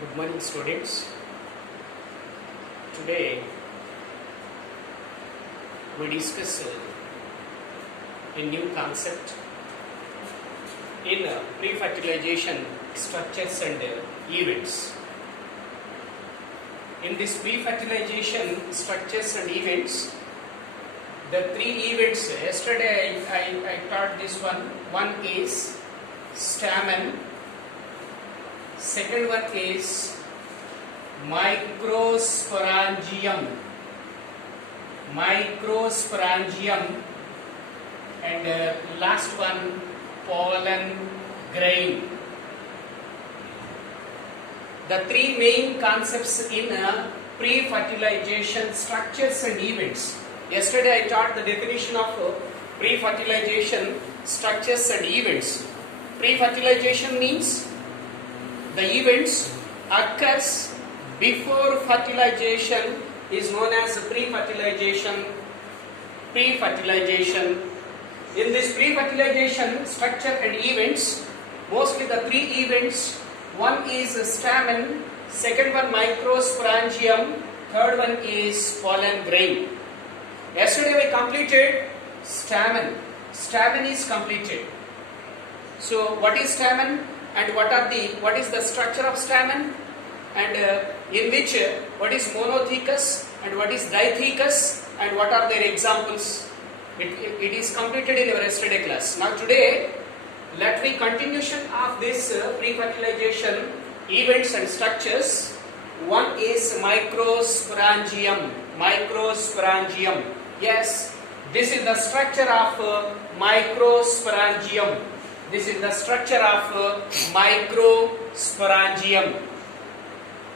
Good morning, students. Today we discuss a new concept in pre-fertilization structures and events. In this pre-fertilization structures and events, the three events, yesterday I taught this one. One is stamen, second one is microsporangium, and last one pollen grain. The three main concepts in pre-fertilization structures and events. Yesterday I taught the definition of pre-fertilization structures and events. Pre-fertilization means the events occurs before fertilization is known as pre-fertilization. In this pre-fertilization structure and events, mostly the three events. One is stamen, second one microsporangium, third one is pollen grain. Yesterday we completed stamen. Stamen is completed. So what is stamen and what is the structure of stamen, and in which what is monothecous and what is dithecous and what are their examples? It is completed in our yesterday class. Now today let me continuation of this pre-fertilization events and structures. One is microsporangium. Yes, this is the structure of microsporangium.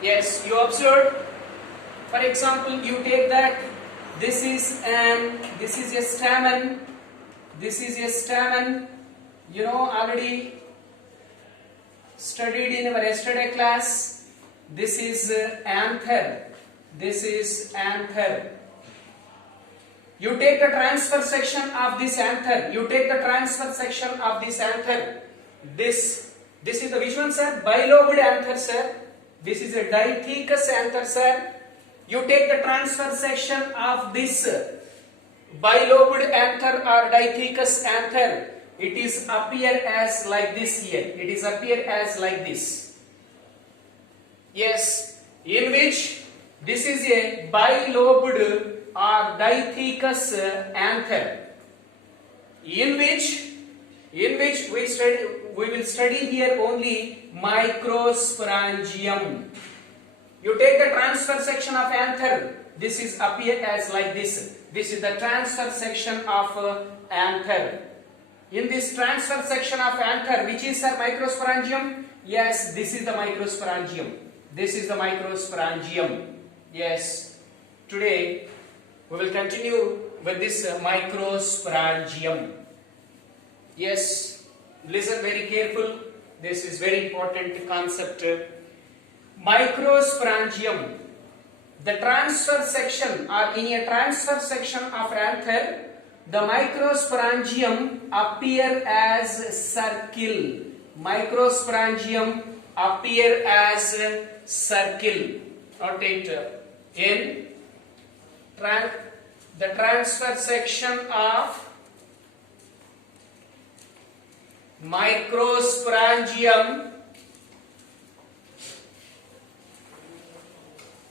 Yes, you observe. For example, you take that this is a stamen. You know, already studied in our yesterday class. This is anther. You take the transfer section of this anther. This is the which one, sir? Bilobed anther, sir. This is a dithecous anther, sir. You take the transfer section of this bilobed anther or dithecous anther. It is appear as like this here. Yes, in which this is a bilobed or dithecous anther. In which we will study here only microsporangium. You take the transfer section of anther. This is appear as like this. This is the transfer section of anther. In this transfer section of anther, which is microsporangium? Yes, this is the microsporangium. Yes. Today we will continue with this microsporangium. Yes, listen very careful. This is very important concept. Microsporangium. The transfer section, or in a transfer section of anther, the microsporangium appear as circle. Note it. In the transfer section of microsporangium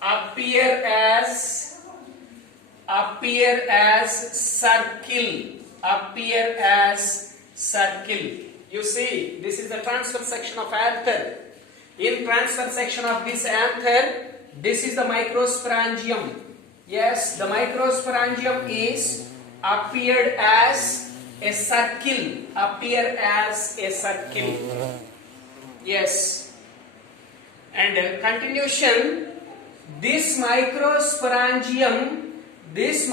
appear as circle. You see, this is the transfer section of anther. In transfer section of this anther, this is the microsporangium. Yes, the microsporangium is appeared as a circle. Yes, and continuation. This microsporangium is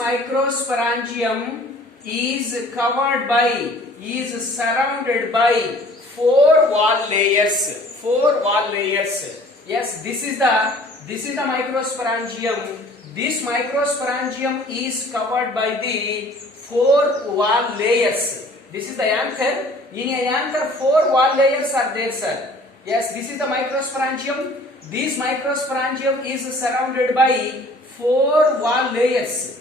surrounded by four wall layers. Yes, this is the microsporangium. This microsporangium is covered by the four wall layers. This is the anther. In a anther, four wall layers are there, sir. Yes, this is the microsporangium. This microsporangium is surrounded by 4 wall layers.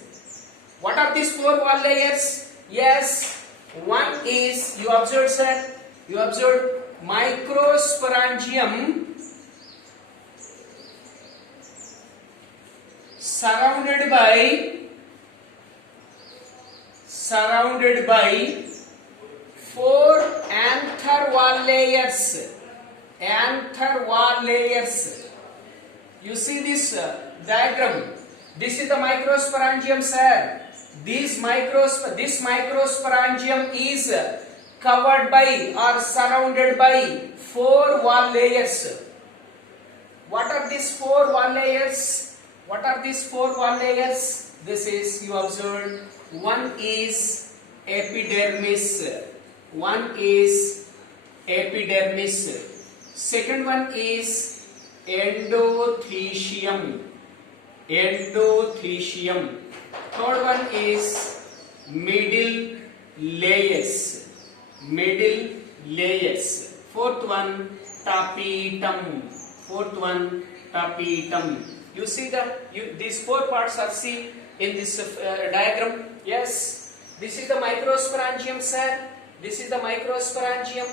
What are these 4 wall layers? Yes, one is, you observed sir, you observed microsporangium surrounded by 4 anther wall layers. Anther wall layers. You see this diagram. This is the microsporangium, sir. This microsporangium is covered by or surrounded by 4 wall layers. What are these 4 wall layers? What are these 4 wall layers? This is, you observed, one is epidermis. One is epidermis. Second one is endothelium. Endothelium. Third one is middle layers. Middle layers. Fourth one tapetum. Fourth one tapetum. You see these 4 parts are seen in this diagram. Yes, this is the microsporangium, sir. This is the microsporangium.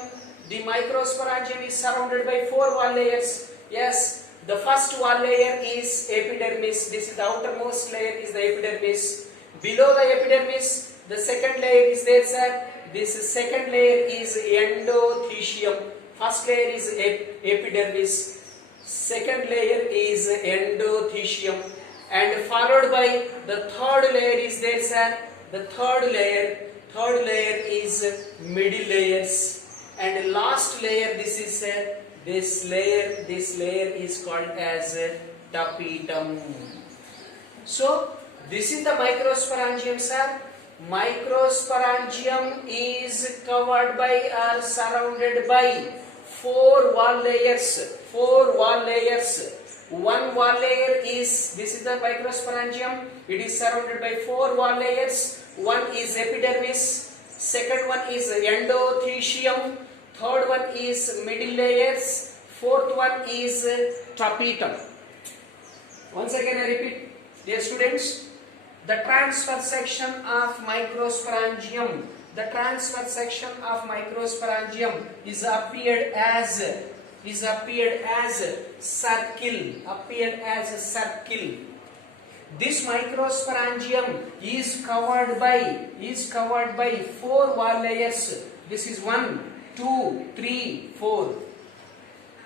The microsporangium is surrounded by 4 wall layers. Yes, the first wall layer is epidermis. This is the outermost layer is the epidermis. Below the epidermis, the second layer is there, sir. This second layer is endothelium. First layer is epidermis. Second layer is endothelium. And followed by the third layer is there, sir. The third layer is middle layers. And last layer, this layer is called as tapetum. So this is the microsporangium, sir. Microsporangium is covered by or surrounded by 4 wall layers. 4 wall layers. One wall layer is, this is the microsporangium. It is surrounded by 4 wall layers. One is epidermis. Second one is endothelium. Third one is middle layers. Fourth one is tapetum. Once again I repeat, dear students, the transfer section of microsporangium. The transfer section of microsporangium is appeared as circle. Appeared as a circle. This microsporangium is covered by 4 wall layers. This is 1, 2, 3, 4.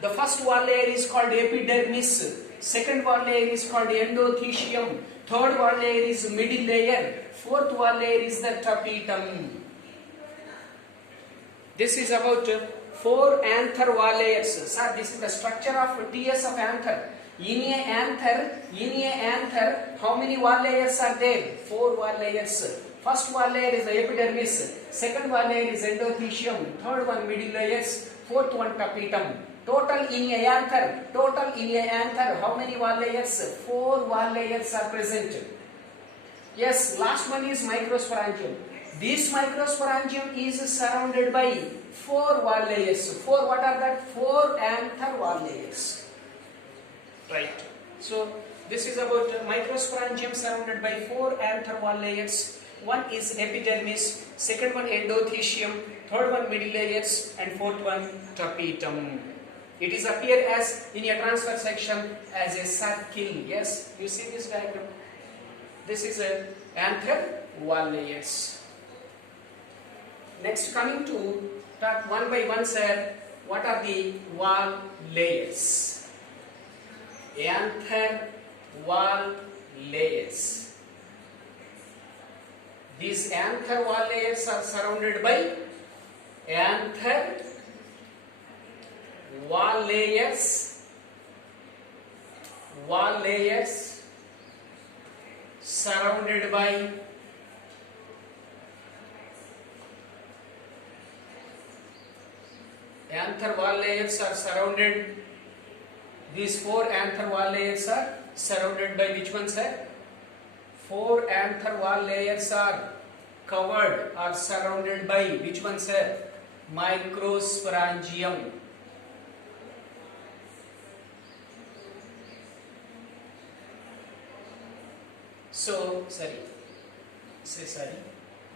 The first wall layer is called epidermis. Second wall layer is called endothelium. Third wall layer is middle layer. Fourth wall layer is the tapetum. This is about 4 anther wall layers. Sir, this is the structure of TS of anther. In a anther, how many wall layers are there? 4 wall layers. First wall layer is the epidermis. Second wall layer is endothelium. Third one middle layers. Fourth one tapetum. Total in a anther, how many wall layers? 4 wall layers are present. Yes, last one is microsporangium. This microsporangium is surrounded by 4 wall layers. 4, what are that? 4 anther wall layers. Right. So this is about microsporangium surrounded by 4 anther wall layers. One is epidermis, second one endothelium, third one middle layers, and fourth one tapetum. It is appear as in a transfer section as a circle. Yes, you see this diagram. This is a anther wall layers. Next, coming to talk one by one, sir. What are the wall layers? Anther wall layers. These anther wall layers are surrounded by anther wall layers surrounded by anther wall layers are surrounded. These 4 anther wall layers are surrounded by which one, sir? 4 anther wall layers are covered or surrounded by which one, sir? Microsporangium. So, sorry.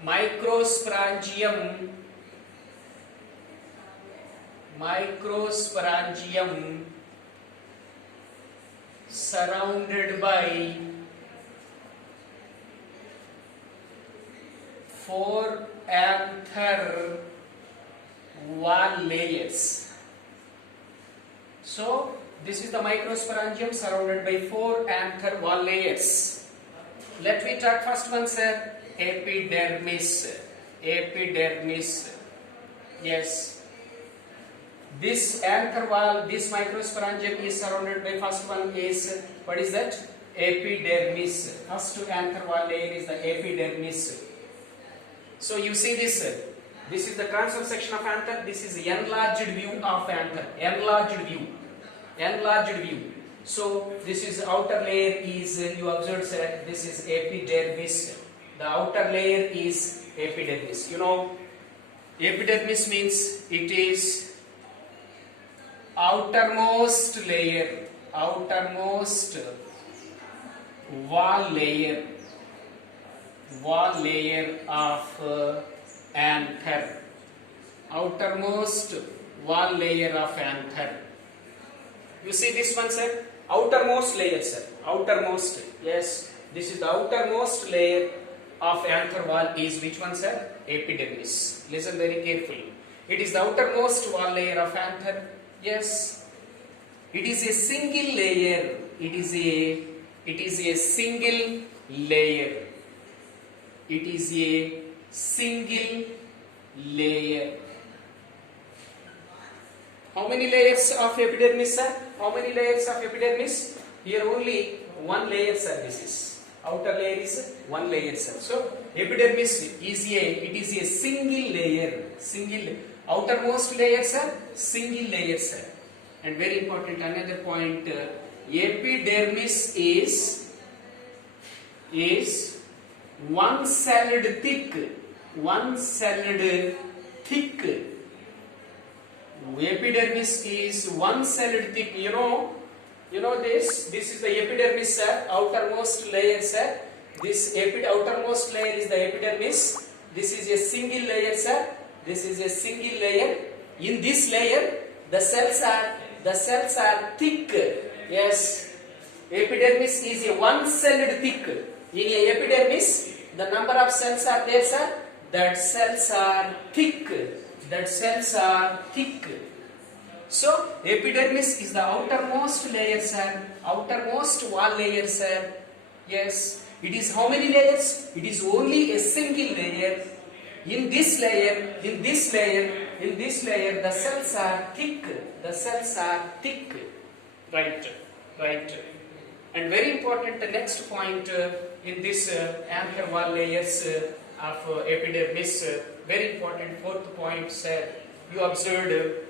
Microsporangium surrounded by 4 anther wall layers. So this is the microsporangium surrounded by 4 anther wall layers. Let me talk first one, sir. Epidermis. Yes. This anther wall, this microsporangium is surrounded by, first one is, what is that? Epidermis. First anther wall layer is the epidermis. So you see this. This is the transverse section of anther. This is enlarged view of anther. Enlarged view. So this is outer layer is, you observed, sir, this is epidermis. The outer layer is epidermis. You know, epidermis means it is outermost wall layer of anther. Outermost wall layer of anther. You see this one, sir? Outermost layer, sir. Outermost. Yes. This is the outermost layer of anther wall is which one, sir? Epidermis. Listen very carefully. It is the outermost wall layer of anther. Yes. It is a single layer. It is a single layer. How many layers of epidermis, sir? How many layers of epidermis? Here only one layer, sir. This is outer layer is one layer, sir. So epidermis is a single layer. Outermost layer, sir. Single layer, sir. And very important, another point. Epidermis is one-celled thick. Epidermis is one-celled thick. You know this is the epidermis, sir. Outermost layer, sir. This outermost layer is the epidermis. This is a single layer, sir. This is a single layer. In this layer, the cells are thick. Yes. Epidermis is a one-celled thick. In a epidermis, the number of cells are there, sir. That cells are thick. So epidermis is the outermost layer, sir. Outermost wall layer, sir. Yes. It is how many layers? It is only a single layer. In this layer, the cells are thick. Right. And very important, the next point in this anther wall layers of epidermis, very important fourth point, sir. You observed,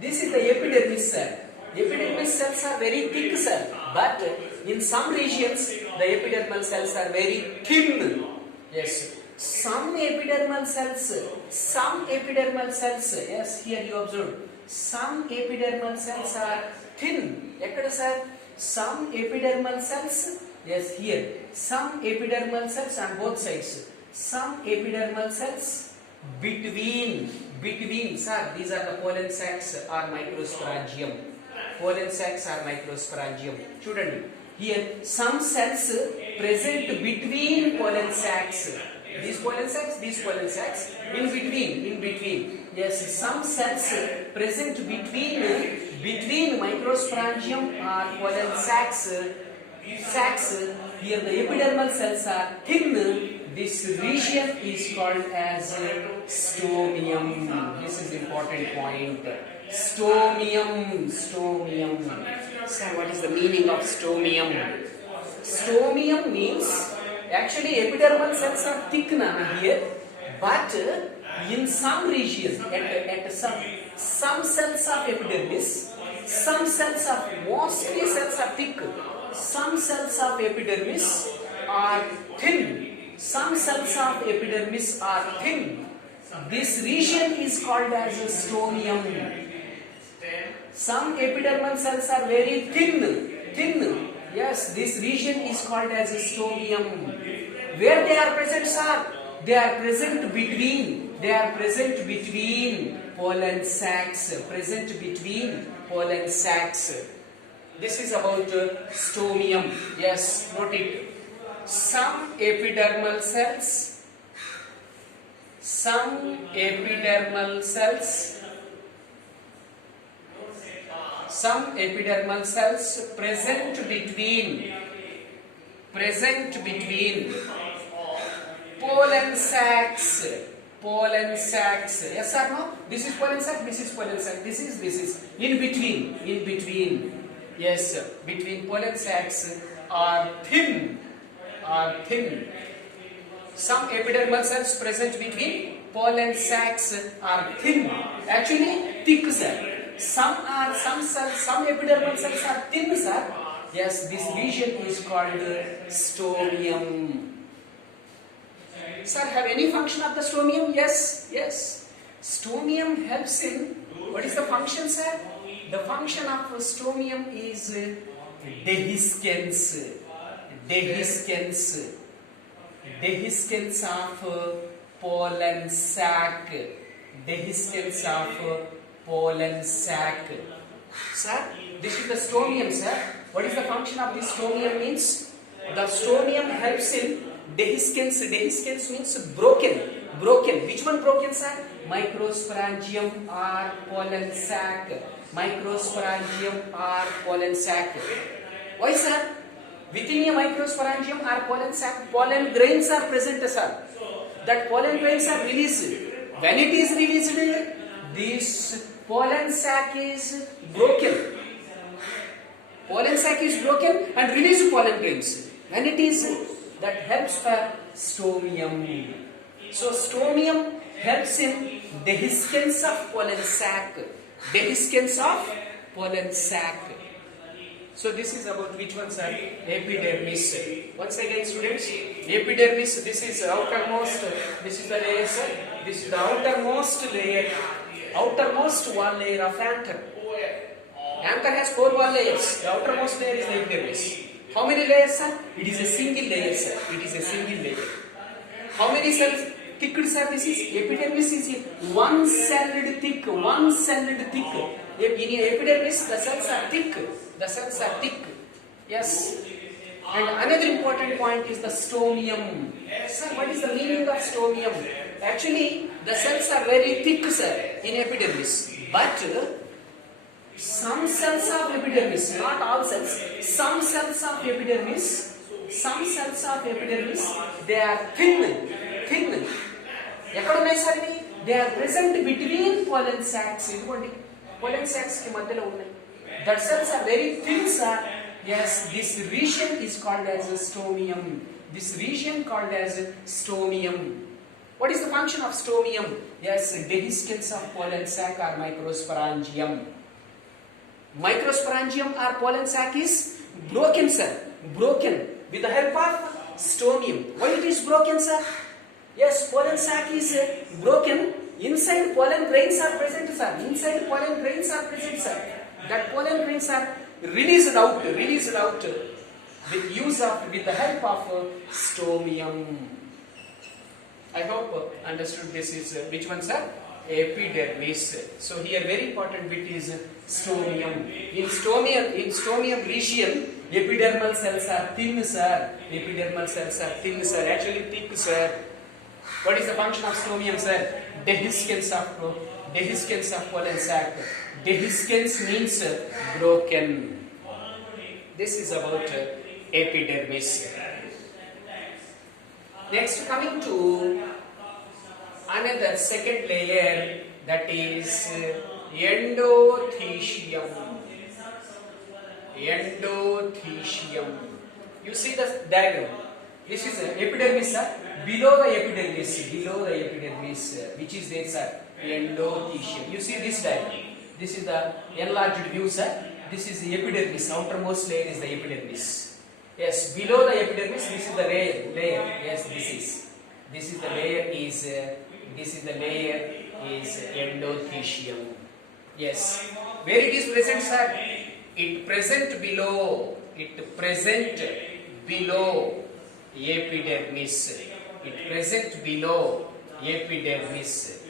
this is the epidermis, sir. Epidermis cells are very thick, sir. But in some regions, the epidermal cells are very thin. Yes. Some epidermal cells, yes, here you observe, some epidermal cells are thin. Sir? Some epidermal cells, yes, here, some epidermal cells on both sides. Some epidermal cells between, sir, these are the pollen sacs or microsporangium. Chudandi. Here, some cells present between pollen sacs. These pollen sacs, in between. Yes, some cells present between microsporangium or pollen sacs. Here the epidermal cells are thin. This region is called as stomium. This is important point. Stomium. Sir, what is the meaning of stomium? Stomium means, actually epidermal cells are thick here, but in some region, at some cells of epidermis, mostly cells are thick. Some cells of epidermis are thin. This region is called as stomium. Some epidermal cells are very thin. Yes, this region is called as a stomium. Where they are present, sir? They are present between pollen sacs. Present between pollen sacs. This is about stomium. Yes, note it. Some epidermal cells present between pollen sacs. Yes or no? This is pollen sac, this is pollen sac, this is in between. Yes, between pollen sacs are thin. Some epidermal cells present between pollen sacs are thin. Actually, thick, sir. Some epidermal cells are thin, sir. Yes, this region is called stomium. Sir, have any function of the stomium? Yes. Stomium helps in, what is the function, sir? The function of stomium is dehiscence of pollen sac. Sir, this is the stomium, sir. What is the function of this stomium means? The stomium helps in dehiscence. Dehiscence means broken. Which one broken, sir? Microsporangium or pollen sac. Why, sir? Within a microsporangium or pollen sac, pollen grains are present, sir. That pollen grains are released. When it is released, this pollen sac is broken. And release pollen grains. When it is, that helps for stomium. So stomium helps in dehiscence of pollen sac. So this is about which one, sir? Epidermis. Once again, students, epidermis, this is outermost, this is the layer, sir. This is the outermost wall layer of anther. Anther has 4 wall layers. The outermost layer is the epidermis. How many layers, sir? It is a single layer, sir. How many cells? Thick, sir. This is epidermis is one-celled thick. In epidermis, the cells are thick. Yes. And another important point is the stomium. Sir, what is the meaning of stomium? Actually, the cells are very thick, sir, in epidermis. But some cells of epidermis, not all cells, some cells of epidermis, they are thin. They are present between pollen sacs. Pollen sacs ki madhyalo unnai. That cells are very thin, sir. Yes, this region is called as a stomium. What is the function of stomium? Yes, dehiscence of pollen sac or microsporangium. Microsporangium or pollen sac is broken, sir. With the help of stomium. Why it is broken, sir? Yes, pollen sac is broken. Inside pollen grains are present, sir. That pollen grains are released out with the help of stomium. I hope understood this is which one, sir? Epidermis. So here very important bit is stomium. In stomium region, epidermal cells are thin, sir. Actually thick, sir. What is the function of stomium, sir? Dehiscence of pollen sac. Dehiscence means broken. This is about epidermis. Next, coming to another second layer, that is endothelium. You see the diagram. This is epidermis, sir. Below the epidermis, which is there, sir, endothelium. You see this diagram. This is the enlarged view, sir. This is the epidermis. Outermost layer is the epidermis. Yes, below the epidermis, this is the layer. Yes, this is the layer is endothelium. Yes, where it is present, sir? It present below. It present below epidermis. It present below epidermis.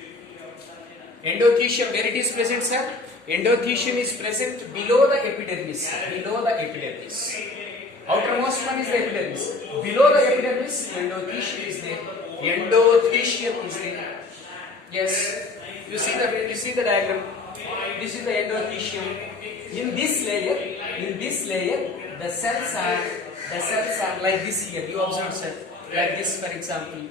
Endothelium, where it is present, sir? Endothelium is present below the epidermis. Below the epidermis. Outermost one is the epidermis. Below the epidermis, endothelium is there. Endothelium is there. Yes. You see the diagram. This is the endothelium. In this layer, the cells are like this here. You observe, sir. Like this, for example.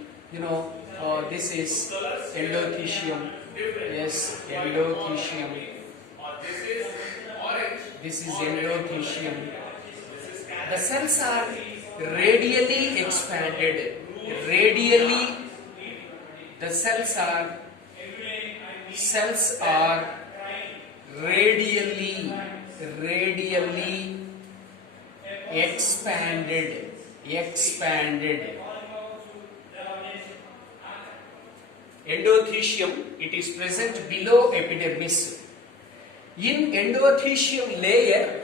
This is endothelium. Yes, endothelium. This is endothelium. The cells are radially expanded. The cells are radially expanded. Endothelium, it is present below epidermis. In endothelium layer,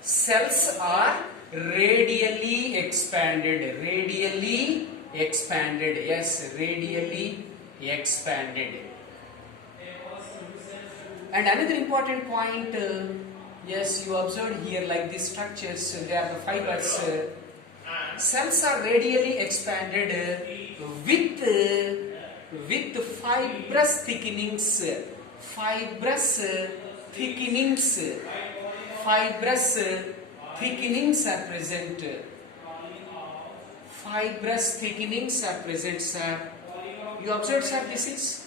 cells are radially expanded. Yes, radially expanded. And another important point, yes, you observed here, like these structures, they are the fibers. Cells are radially expanded with fibrous thickenings. Fibrous thickenings are present. Fibrous thickenings are present, sir. You observe, sir, this is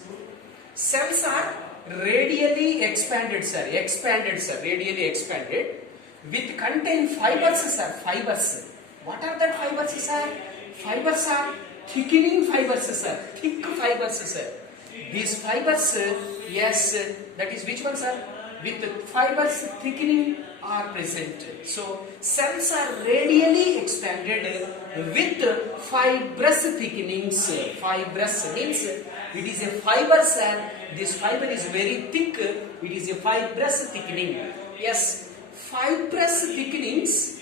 cells are radially expanded, sir. Radially expanded with contain fibers, sir. Fibers. What are that fibers, sir? Fibers are thickening fibers, sir. Thick fibers, sir. These fibers, yes, that is which one, sir? With fibers thickening are present. So cells are radially expanded with fibrous thickenings. Fibrous means it is a fiber, sir. This fiber is very thick. It is a fibrous thickening. Yes, fibrous thickenings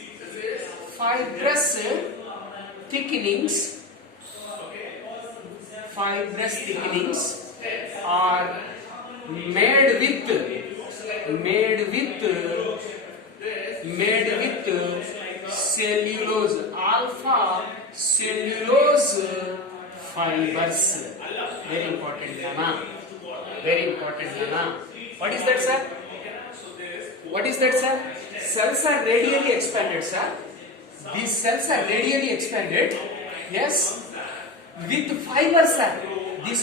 are made with cellulose, alpha cellulose fibers. Very important, Nana. What is that, sir? Cells are radially expanded, sir. These cells are radially expanded. Yes, with fibers, sir.